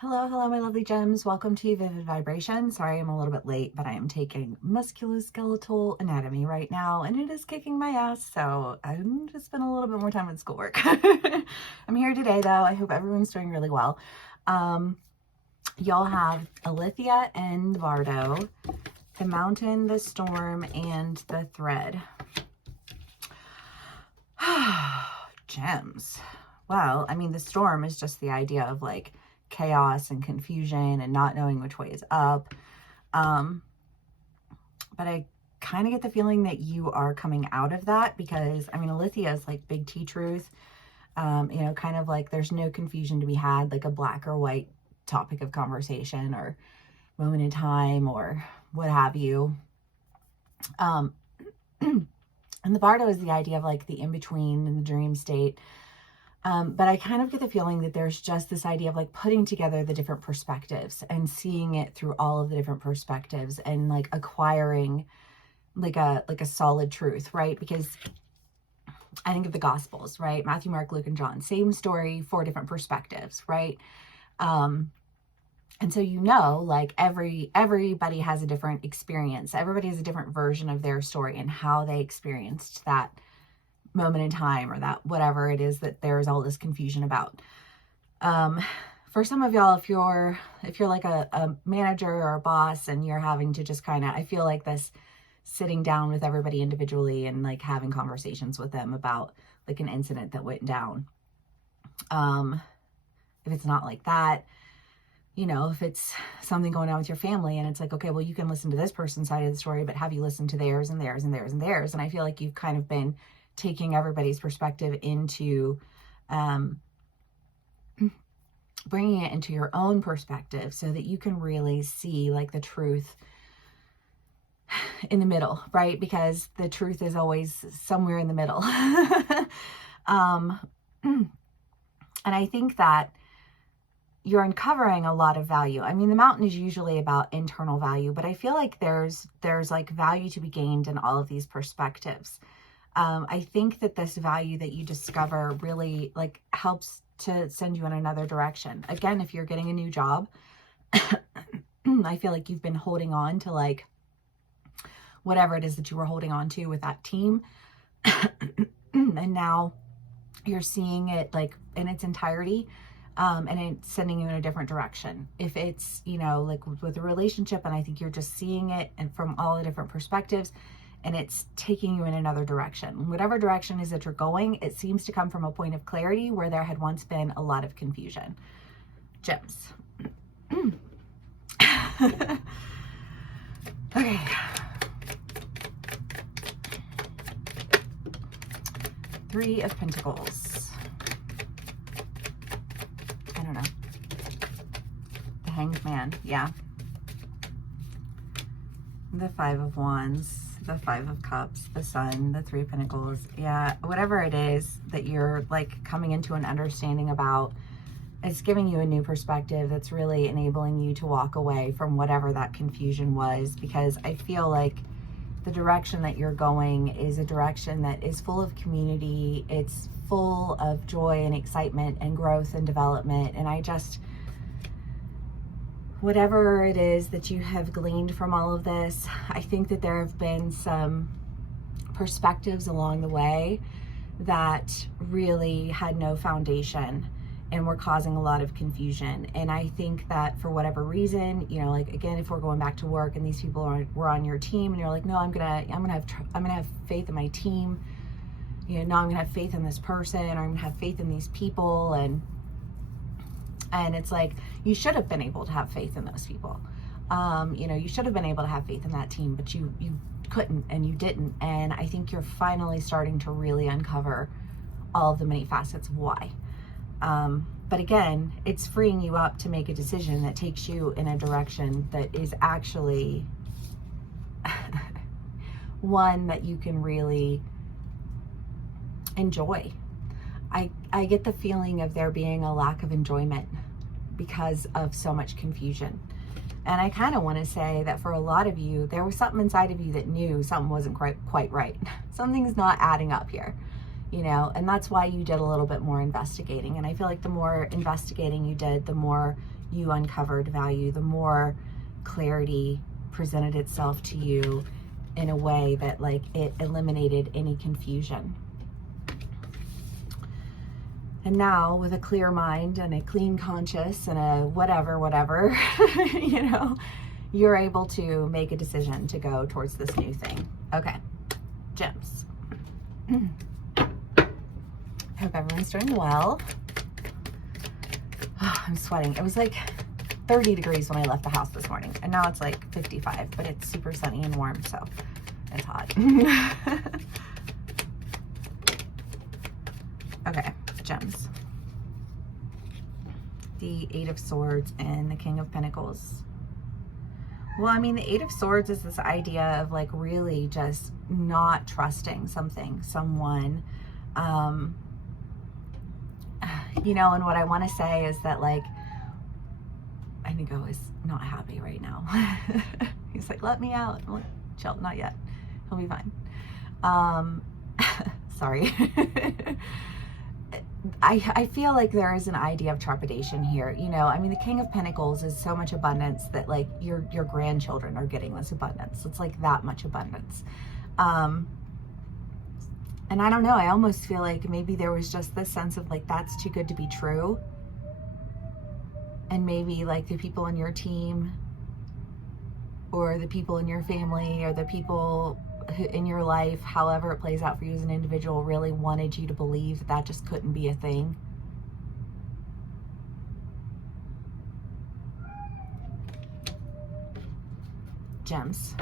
Hello, my lovely gems. Welcome to Vivid Vibration. Sorry I'm a little bit late, but I am taking musculoskeletal anatomy right now, and it is kicking my ass, so I'm just spending a little bit more time with schoolwork. I'm here today, though. I hope everyone's doing really well. Y'all have Alithia and Bardo, the Mountain, the Storm, and the Thread. Gems. Well, I mean, the Storm is just the idea of like chaos and confusion and not knowing which way is up. But I kind of get the feeling that you are coming out of that because, I mean, Alithia is like big T truth. Kind of like there's no confusion to be had, like a black or white topic of conversation or moment in time or what have you. And the Bardo is the idea of like the in-between and the dream state. But I kind of get the feeling that there's just this idea of like putting together the different perspectives and seeing it through all of the different perspectives and like acquiring like a solid truth, right? Because I think of the Gospels, right? Matthew, Mark, Luke, and John, same story, 4 different perspectives, right? And so, like everybody has a different experience. Everybody has a different version of their story and how they experienced that moment in time or that whatever it is that there's all this confusion about. For some of y'all, if you're like a manager or a boss and you're having to just kind of, I feel like this sitting down with everybody individually and like having conversations with them about like an incident that went down. If it's not like that, if it's something going on with your family and it's like, okay, well, you can listen to this person's side of the story, but have you listened to theirs and theirs and theirs and theirs? And I feel like you've kind of been taking everybody's perspective into bringing it into your own perspective so that you can really see like the truth in the middle, right? Because the truth is always somewhere in the middle. And I think that you're uncovering a lot of value. I mean, the mountain is usually about internal value, but I feel like there's like value to be gained in all of these perspectives. I think that this value that you discover really like helps to send you in another direction. Again, if you're getting a new job, I feel like you've been holding on to like whatever it is that you were holding on to with that team. And now you're seeing it like in its entirety. And it's sending you in a different direction. If it's, like with a relationship, and I think you're just seeing it and from all the different perspectives, and it's taking you in another direction. Whatever direction is that you're going, it seems to come from a point of clarity where there had once been a lot of confusion. Gems. Okay. Three of Pentacles. I don't know. The Hanged Man. Yeah. The 5 of Wands. The 5 of Cups, the Sun, the 3 of Pentacles. Yeah, whatever it is that you're like coming into an understanding about, it's giving you a new perspective that's really enabling you to walk away from whatever that confusion was, because I feel like the direction that you're going is a direction that is full of community. It's full of joy and excitement and growth and development. And whatever it is that you have gleaned from all of this, I think that there have been some perspectives along the way that really had no foundation and were causing a lot of confusion. And I think that for whatever reason, like again, if we're going back to work and these people were on your team and you're like, no, I'm gonna have faith in my team. No, I'm gonna have faith in this person, or I'm gonna have faith in these people. And it's like, you should have been able to have faith in those people. You should have been able to have faith in that team, but you couldn't and you didn't. And I think you're finally starting to really uncover all of the many facets of why. But again, it's freeing you up to make a decision that takes you in a direction that is actually one that you can really enjoy. I get the feeling of there being a lack of enjoyment because of so much confusion. And I kind of want to say that for a lot of you, there was something inside of you that knew something wasn't quite right. Something's not adding up here. And that's why you did a little bit more investigating. And I feel like the more investigating you did, the more you uncovered value, the more clarity presented itself to you in a way that like it eliminated any confusion. And now with a clear mind and a clean conscience and a whatever, you know, you're able to make a decision to go towards this new thing. Okay, gems. Hope everyone's doing well. Oh, I'm sweating. It was like 30 degrees when I left the house this morning, and now it's like 55, but it's super sunny and warm, so it's hot. Okay, gems. The Eight of Swords and the King of Pentacles. Well, I mean, the Eight of Swords is this idea of like really just not trusting something, someone, you know, and what I want to say is that like, Inigo is not happy right now. He's like, let me out. I'm like, chill, not yet. He'll be fine. Sorry. I feel like there is an idea of trepidation here. You know, I mean, the King of Pentacles is so much abundance that like your grandchildren are getting this abundance. It's like that much abundance. And I don't know, I almost feel like maybe there was just this sense of like, that's too good to be true. And maybe like the people in your team or the people in your family or the people in your life, however it plays out for you as an individual, really wanted you to believe that just couldn't be a thing. Gems.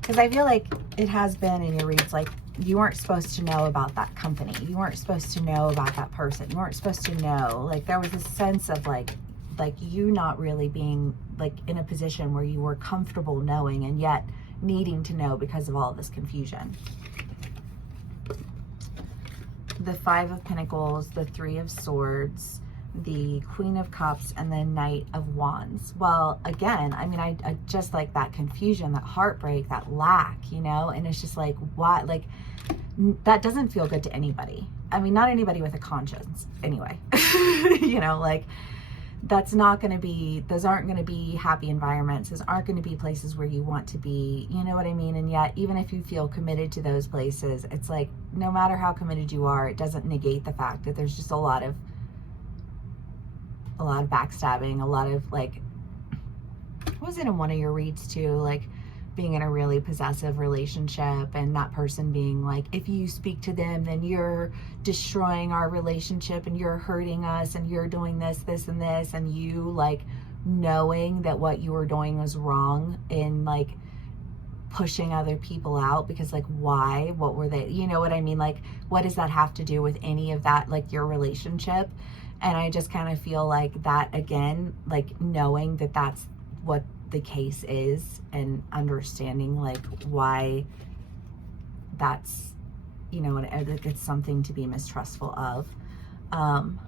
Because I feel like it has been in your reads, like you weren't supposed to know about that company. You weren't supposed to know about that person. You weren't supposed to know. Like there was a sense of like you not really being like in a position where you were comfortable knowing and yet needing to know because of all of this confusion. The Five of Pentacles, the Three of Swords, the Queen of Cups, and the Knight of Wands. Well, again, I mean, I just like that confusion, that heartbreak, that lack, you know, and it's just like, why, like, that doesn't feel good to anybody. I mean, not anybody with a conscience anyway, you know, like that's not going to be, those aren't going to be happy environments. Those aren't going to be places where you want to be, you know what I mean? And yet, even if you feel committed to those places, it's like, no matter how committed you are, it doesn't negate the fact that there's just a lot of backstabbing, a lot of like, what was it in one of your reads too, like being in a really possessive relationship and that person being like, if you speak to them, then you're destroying our relationship and you're hurting us and you're doing this, this, and this, and you like knowing that what you were doing was wrong in like pushing other people out because like, why, what were they, you know what I mean? Like, what does that have to do with any of that, like your relationship? And I just kind of feel like that again, like knowing that that's what the case is and understanding like why that's, you know, it's something to be mistrustful of. And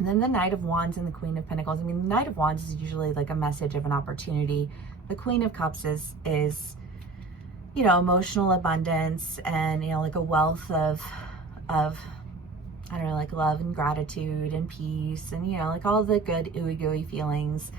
then the Knight of Wands and the Queen of Pentacles. I mean, the Knight of Wands is usually like a message of an opportunity. The Queen of Cups is, you know, emotional abundance and, you know, like a wealth of I don't know, like love and gratitude and peace and, you know, like all the good ooey gooey feelings.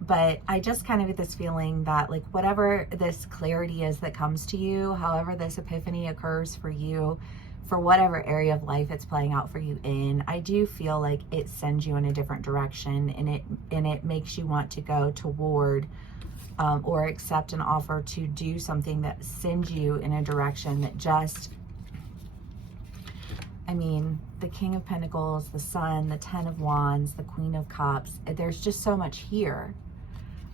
But I just kind of get this feeling that like whatever this clarity is that comes to you, however this epiphany occurs for you, for whatever area of life it's playing out for you in, I do feel like it sends you in a different direction and it makes you want to go toward or accept an offer to do something that sends you in a direction that just, I mean, the King of Pentacles, the Sun, the Ten of Wands, the Queen of Cups, there's just so much here.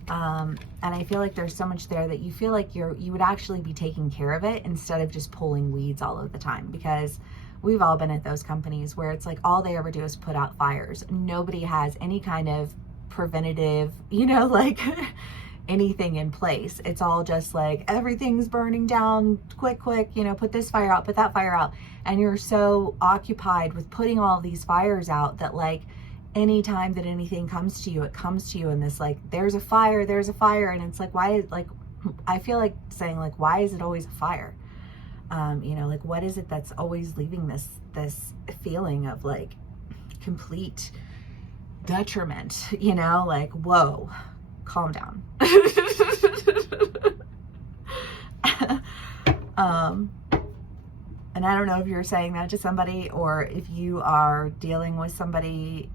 And I feel like there's so much there that you feel like you would actually be taking care of it instead of just pulling weeds all of the time, because we've all been at those companies where it's like all they ever do is put out fires. Nobody has any kind of preventative, you know, like anything in place. It's all just like everything's burning down, quick, you know, put this fire out, put that fire out. And you're so occupied with putting all these fires out that like anytime that anything comes to you, it comes to you in this like, there's a fire. And it's like, why, like, I feel like saying like, why is it always a fire? You know, like, what is it that's always leaving this feeling of like complete detriment, you know, like, whoa, calm down. And I don't know if you're saying that to somebody or if you are dealing with somebody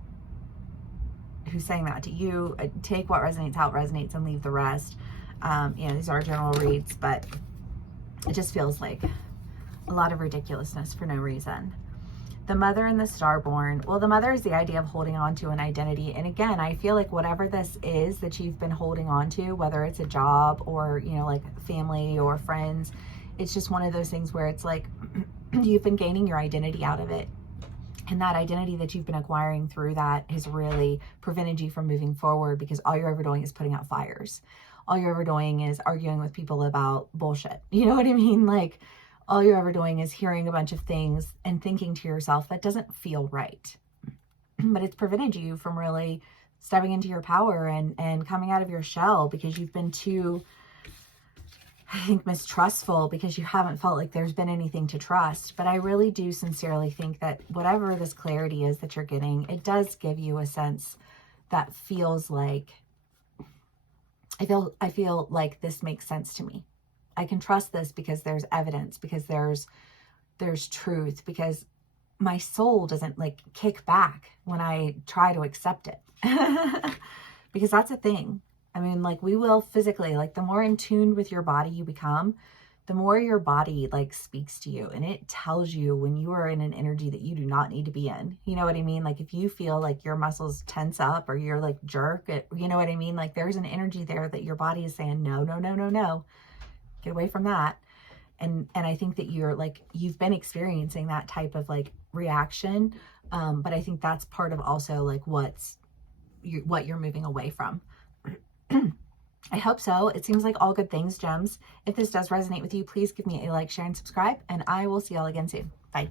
who's saying that to you. Take what resonates, how it resonates, and leave the rest. You know, these are general reads, but it just feels like a lot of ridiculousness for no reason. The mother and the starborn. Well, the mother is the idea of holding on to an identity. And again, I feel like whatever this is that you've been holding on to, whether it's a job or, you know, like family or friends, it's just one of those things where it's like you've been gaining your identity out of it. And that identity that you've been acquiring through that has really prevented you from moving forward, because all you're ever doing is putting out fires. All you're ever doing is arguing with people about bullshit. You know what I mean? Like, all you're ever doing is hearing a bunch of things and thinking to yourself, that doesn't feel right. But it's prevented you from really stepping into your power and coming out of your shell, because you've been too, I think, mistrustful, because you haven't felt like there's been anything to trust. But I really do sincerely think that whatever this clarity is that you're getting, it does give you a sense that feels like, I feel like this makes sense to me. I can trust this because there's evidence, because there's truth, because my soul doesn't like kick back when I try to accept it. Because that's a thing. I mean, like, we will physically, like, the more in tune with your body you become, the more your body like speaks to you, and it tells you when you are in an energy that you do not need to be in. You know what I mean? Like, if you feel like your muscles tense up or you're like jerk, you know what I mean? Like, there's an energy there that your body is saying, no, no, no, no, no, get away from that. And I think that you've been experiencing that type of like reaction. But I think that's part of also like what you're moving away from. I hope so. It seems like all good things, gems. If this does resonate with you, please give me a like, share, and subscribe, and I will see y'all again soon. Bye.